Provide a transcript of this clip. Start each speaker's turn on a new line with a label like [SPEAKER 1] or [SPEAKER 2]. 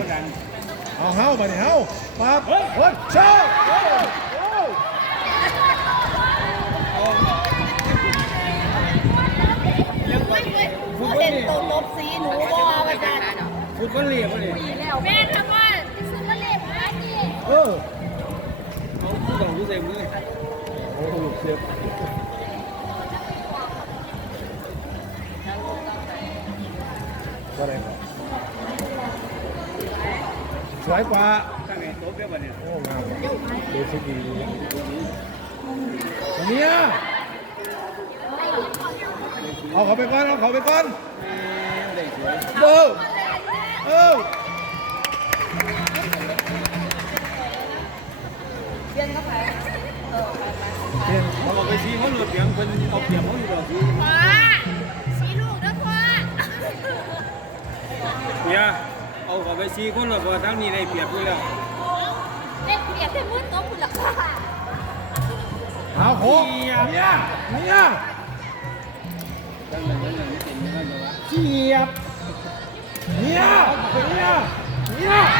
[SPEAKER 1] กัน
[SPEAKER 2] เอาเฮ้ามาเนี่ยเฮ้าปั๊บเฮ้ยเช้า
[SPEAKER 3] เด่นตรงลบสีหนูบอมาจัน
[SPEAKER 1] ฟุตบอลเลียบเลย
[SPEAKER 3] แม่ทำว่าซื้อมาเล่นมาดิ
[SPEAKER 1] เขาต้องรู้เต็มเลย
[SPEAKER 2] โอ้โหเสียบอะไรสวยกว่า
[SPEAKER 1] ตั้งไงโต๊ะเปี้ยบเนี่ย
[SPEAKER 2] โอ้งามดูสิดีเนี่ยเอาเขาไปก่อนเอาเขาไปก่อน
[SPEAKER 1] ได้สวย
[SPEAKER 2] เออเออ
[SPEAKER 3] เปลี่ยนเข้าไป
[SPEAKER 2] เปลี่ยน
[SPEAKER 1] เขาบอกไปซีเขาหลุดเสียงคนเอาเปรียบเขาอยู่ดอกซี
[SPEAKER 3] พ่อสีลูกนะพ่อ
[SPEAKER 1] เนี่ยเอาเขาไปซีคนละพอทั้งนี้ได้เปรียบอยู่แล้ว
[SPEAKER 3] เล่นเปลี่ยนให้มืดตัวคุณหลักค่ะ
[SPEAKER 2] เอาโคเนี่ย
[SPEAKER 1] ตั้งแต่นั้นไม่เป็นไม่ได้หรอวะ
[SPEAKER 2] เสียบเนี่ย